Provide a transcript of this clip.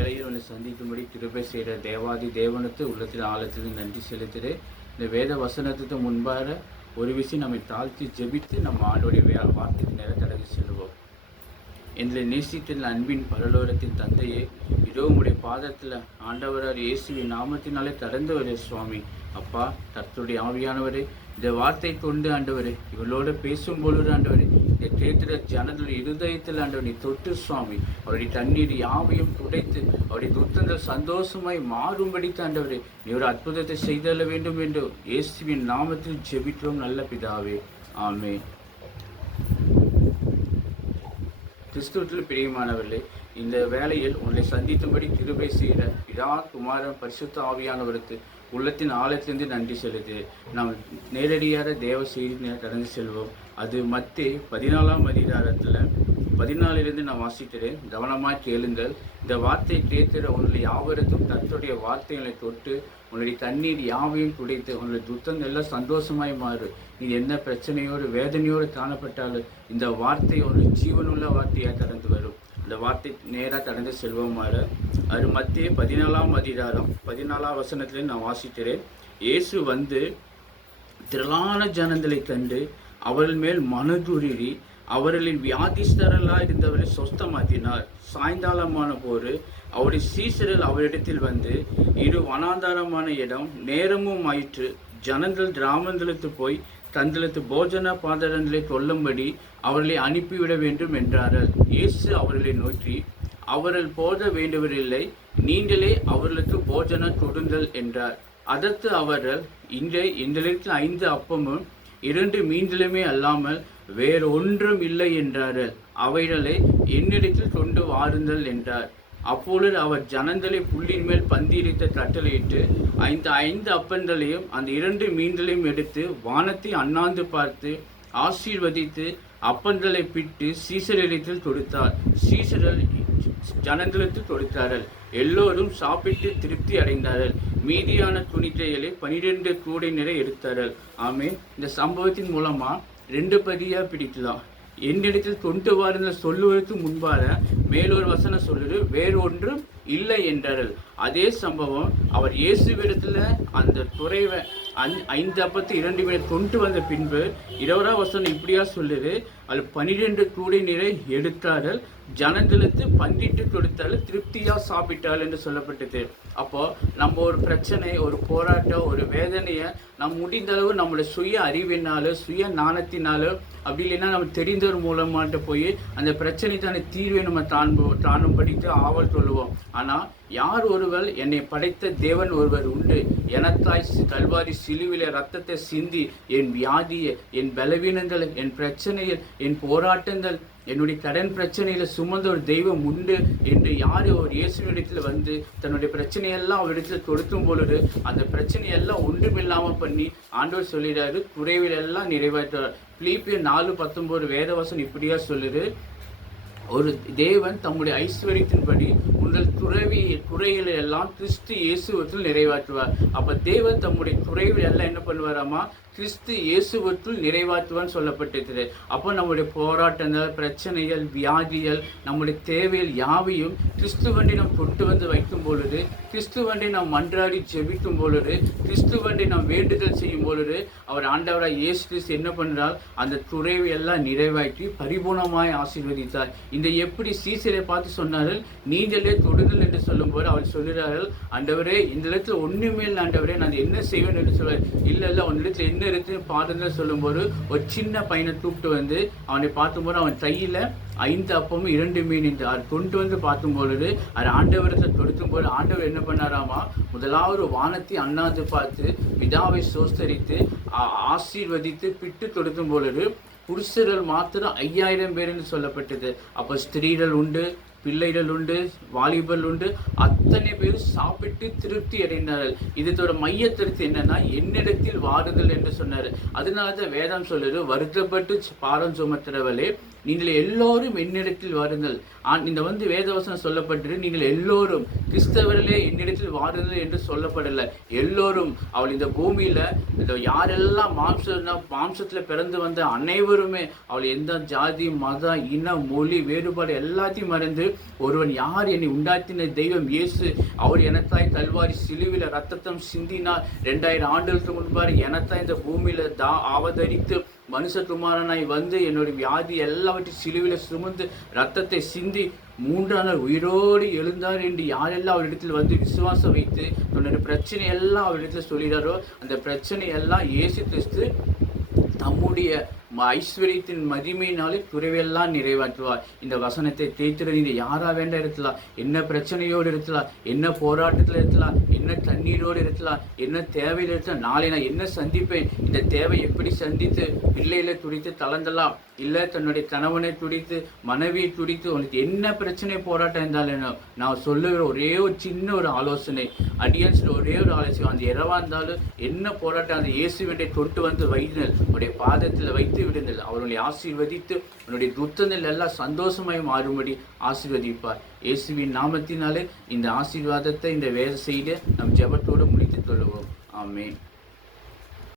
வேளையில் உன்னை சந்திக்கும்படி கிருபை செய்கிற தேவாதி தேவனுக்கு உள்ளத்தில் ஆழத்தில் நன்றி செலுத்துகிறேன். இந்த வேத வசனத்துக்கு முன்பாக ஒரு விஷயம் நம்மை தாழ்த்தி ஜெபித்து நம்ம ஆண்டோடைய வார்த்தைக்கு நேரம் கடந்து செல்வோம். எங்களை நேசித்தில் அன்பின் பரலோகத்தின் தந்தையே, இதோ உங்களுடைய பாதத்தில் ஆண்டவரார் இயேசுவின் நாமத்தினாலே கடந்து வர சுவாமி. அப்பா, கர்த்தருடைய ஆவியானவரே, இந்த வார்த்தை கொண்டு ஆண்டவரே இவளோடு பேசும் பொழுது ஆண்டவரே இந்த கேட்கிற ஜனங்களுடைய இருதயத்தில் ஆண்டவரை தொட்டு சுவாமி அவருடைய தண்ணீர் யாவையும் துடைத்து அவருடைய துத்தங்கள் சந்தோஷமாய் மாறும்படித்து ஆண்டவரே நீ ஒரு அற்புதத்தை செய்தள்ள வேண்டும் என்று இயேசுவின் நாமத்தில் ஜெபிக்கிறோம் நல்ல பிதாவே, ஆமென். கிறிஸ்துவில் பிரியமானவர்களே, இந்த வேளையில் உங்களை சந்தித்தும்படி கிருபை செய்கிற பிதா குமாரன் பரிசுத்த ஆவியானவருக்கு உள்ளத்தின் ஆழத்திலிருந்து நன்றி செலுத்து. நாம் நேரடியாக தேவ செய்தி கடந்து செல்வோம். அது மத்தேயு 14ஆம் அதிகாரத்தில் 14 நான் வாசிக்கிறேன். கவனமாக கேளுங்கள். இந்த வார்த்தையை கேட்கிற உன்னுடைய யாவருக்கும் கர்த்தருடைய வார்த்தைகளை தொட்டு உன்னுடைய தண்ணீர் யாவையும் துடைத்து உன்னுடைய துத்தம் எல்லாம் சந்தோஷமாய் மாறு. நீ என்ன பிரச்சனையோடு வேதனையோடு காணப்பட்டாலும் இந்த வார்த்தை ஒரு ஜீவனுள்ள வார்த்தையாக கடந்து வரும். இந்த வார்த்தை நேராக கடந்து செல்வோமாறு. அது மத்தேயு 14ஆம் அதிகாரம் 14ஆம் வசனத்திலே நான் வாசிக்கிறேன். இயேசு வந்து திரளான ஜனங்களை கண்டு அவர்கள் மேல் மனதுருகி அவர்களின் வியாதிஸ்தர்களாக இருந்தவரை சொஸ்தமாக்கினார். சாயங்காலமான போது அவருடைய சீசர்கள் அவரிடத்தில் வந்து, இது வனாந்தாரமான இடம், நேரமும் ஆயிற்று, ஜனங்கள் கிராமங்களுக்கு போய் தங்களுக்கு போஜன பாத்திரங்களை கொள்ளும்படி அவர்களை அனுப்பிவிட வேண்டும் என்றார்கள். இயேசு அவர்களை நோக்கி, அவர்கள் போத வேண்டுவதில்லை, நீங்களே அவர்களுக்கு போஜனம் கொடுங்கள் என்றார். அதற்கு அவர்கள், எங்களுக்கு 5 அப்பமும் 2 மீன்களுமே அல்லாமல் வேறொன்றும் இல்லை என்றார்கள். அவைகளை என்னிடத்தில் கொண்டு வாருங்கள் என்றார். அப்பொழுது அவர் ஜனங்களை புல்லின் மேல் பந்தியிட்டு கட்டளையிட்டு 5 அப்பங்களையும் அந்த 2 மீன்களையும் எடுத்து வானத்தை அண்ணாந்து பார்த்து ஆசீர்வதித்து அப்பங்களை பிட்டு சீசரிடத்தில் கொடுத்தார். சீசர்கள் ஜனங்களுக்கு கொடுத்தார்கள். எல்லோரும் சாப்பிட்டு திருப்தி அடைந்தார்கள். மீதியான துணிக்கைகளை 12 கூடை நிறைய எடுத்தார்கள். ஆமென். இந்த சம்பவத்தின் மூலமா 2 பதியாக பிடிக்கலாம். என்னிடத்தில் கொண்டு வாருங்கள் சொல்லுவதற்கு முன்பாக மேலொரு வசனம் சொல்லுது, வேறொன்றும் இல்லை என்றார்கள். அதே சம்பவம் அவர் இயேசுவிடத்தில் அந்த துறைவை 5 அப்பத்தை 2 மீன் கொண்டு வந்த பின்பு 20ஆம் வசனம் இப்படியா சொல்லுது, அது 12 கூடை நிறை எடுத்தார்கள், ஜனங்களுக்கு பங்கிட்டு கொடுத்தாலும் திருப்தியாக சாப்பிட்டாள் என்று சொல்லப்பட்டது. அப்போ நம்ம ஒரு பிரச்சனை, ஒரு போராட்டம், ஒரு வேதனையை நம்ம முடிந்த அளவு நம்மளுடைய சுய அறிவினாலோ சுய நாணத்தினாலோ அப்படி இல்லைன்னா நம்ம தெரிந்தவர் மூலமாட்ட போய் அந்த பிரச்சனைக்கான தீர்வை நம்ம தானும்படித்து ஆவல் சொல்லுவோம். ஆனால் யார் ஒருவர், என்னை படைத்த தேவன் ஒருவர் உண்டு, எனக்காய் கல்வாரி சிலுவிலே ரத்தத்தை சிந்தி என் வியாதியை, என் பலவீனங்கள், என் பிரச்சனைகள், என் போராட்டங்கள், என்னுடைய கடன் பிரச்சனையில சுமந்த ஒரு தெய்வம் உண்டு என்று யார் ஒரு இயேசுவிடத்தில் வந்து தன்னுடைய பிரச்சனையெல்லாம் அவரிடத்தில் கொடுக்கும் பொழுது அந்த பிரச்சனையெல்லாம் ஒன்றுமில்லாமல் பண்ணி ஆண்டவர் சொல்லிடுறாரு, குறைவில் எல்லாம் நிறைவேற்றார். பிலிப்பியர் 4:19 வேதவசனம் இப்படியா சொல்லுது, ஒரு தேவன் தம்முடைய ஐஸ்வர்யத்தின்படி உங்கள் குறைகளை எல்லாம் கிறிஸ்து இயேசுவத்தில் நிறைவேற்றுவார். அப்ப தேவன் தம்முடைய குறைகள் எல்லாம் என்ன பண்ணுவாராமா, கிறிஸ்து இயேசுவத்தில் நிறைவேற்றுவான்னு சொல்லப்பட்டிருக்கிறது. அப்போ நம்முடைய போராட்டங்கள், பிரச்சனைகள், வியாதிகள், நம்முடைய தேவைகள் யாவையும் கிறிஸ்துவண்டி நாம் கொண்டு வந்து வைக்கும் பொழுது, கிறிஸ்துவண்டி நாம் மன்றாடி ஜெபிக்கும் பொழுது, கிறிஸ்துவண்டி நாம் வேண்டுதல் செய்யும் பொழுது அவர் ஆண்டவராய் இயேசு கிறிஸ்து என்ன பண்றால் அந்த குறைவை எல்லாம் நிறைவேற்றி பரிபூர்ணமாய் ஆசீர்வதித்தார். இந்த எப்படி சீசரை பார்த்து சொன்னார்கள், நீங்களே தொடுங்கள் என்று சொல்லும் போது அவர் சொல்கிறார்கள், ஆண்டவரே இந்த இடத்துல ஒண்ணுமே இல்லை ஆண்டவரே, நான் என்ன செய்வேன் என்று சொல்வார். இல்லை உன் இடத்துல என்ன இருக்கு பாருங்க சொல்லும்போது ஒரு சின்ன பையனை கூப்பிட்டு வந்து அவனை பார்க்கும்போது அவன் கையில 5 அப்பமும் 2 மீன் கொண்டு வந்து பார்க்கும் பொழுது அது ஆண்டவரத்தை கொடுக்கும் போது ஆண்டவர் என்ன பண்ணாராமா, முதலாவது வானத்தை அண்ணாந்து பார்த்து பிதாவை சோஸ்தரித்து ஆசீர்வதித்து பிட்டு கொடுக்கும் பொழுது புருஷர்கள் மாத்திரம் 5000 பேர்னு சொல்லப்பட்டது. அப்போ ஸ்திரீகள் உண்டு, பிள்ளைகள் உண்டு, வாலிபர்கள் உண்டு, அத்தனை பேர் சாப்பிட்டு திருப்தி அடைந்தார்கள். இதோட மையத்திற்கு என்னன்னா, என்னிடத்தில் வாருங்கள் என்று சொன்னார். அதனால தான் வேதம் சொல்லுது, வருத்தப்பட்டு பாரம் சுமத்துறவளே நீங்கள் எல்லோரும் என்னிடத்தில் வாருங்கள். இந்த வேதவசனம் சொல்லப்பட்டு நீங்கள் எல்லோரும் கிறிஸ்தவர்களே என்னிடத்தில் வாருங்கள் என்று சொல்லப்படலை. எல்லோரும் அவள் இந்த பூமியில யாரெல்லாம் மாம்சத்துல பிறந்து வந்த அனைவருமே அவள் எந்த ஜாதி மத இன மொழி வேறுபாடு எல்லாத்தையும் மறந்து ஒருவன் யார் என்னை உண்டாத்தின தெய்வம் இயேசு, அவர் எனத்தாய் கல்வாரி சிலுவில ரத்தத்தம் சிந்தினார் 2000 ஆண்டுகளுக்கு முன்பாக எனத்தாய் இந்த பூமியில அவதரித்து மனுஷகுமாரனாய் வந்து என்னுடைய வியாதி எல்லாவற்றையும் சிலுவில சுமந்து ரத்தத்தை சிந்தி 3ஆம் நாள் உயிரோடு எழுந்தார் என்று யாரெல்லாம் அவரிடத்தில் விசுவாசம் வைத்து தன்னுடைய பிரச்சனை எல்லாம் அவரிடத்தில் சொல்கிறாரோ அந்த பிரச்சனை எல்லாம் இயேசு கிறிஸ்து தம்முடைய ஐஸ்வர்யத்தின் மகிமையினாலே குறைவெல்லாம் நிறைவேற்றுவார். இந்த வசனத்தை தேய்த்துறது இந்த யாரா வேண்டாம் இருக்கலாம், என்ன பிரச்சனையோடு இருக்கலாம், என்ன போராட்டத்தில் இருக்கலாம், என்ன தண்ணீரோடு இருக்கலாம், என்ன தேவையில் இருக்கலாம், நாளை நான் என்ன சந்திப்பேன், இந்த தேவை எப்படி சந்தித்து பிள்ளைகளை துடித்து தளர்ந்தலாம், இல்லை தன்னுடைய கணவனை துடித்து மனைவியை துடித்து உனக்கு என்ன பிரச்சனை போராட்டம் இருந்தாலும் நான் சொல்லுகிற ஒரே ஒரு சின்ன ஒரு ஆலோசனை, அடியன்ஸ் ஒரே ஒரு ஆலோசனை, அந்த இரவா இருந்தாலும் என்ன போராட்டம் அந்த இயேசுவினை தொட்டு வைத்தல் உடைய பாதத்தில் வைத்து விடுங்கள். அவர்களை ஆசீர்வதித்து அவனுடைய துத்தங்கள் எல்லாம் சந்தோஷமாய் மாறும்படி ஆசீர்வதிப்பார். இயேசுவின் நாமத்தினாலே இந்த ஆசீர்வாதத்தை இந்த வேலை செய்து நம் ஜெபத்தோடு முடித்துக் கொள்வோம். ஆமென்.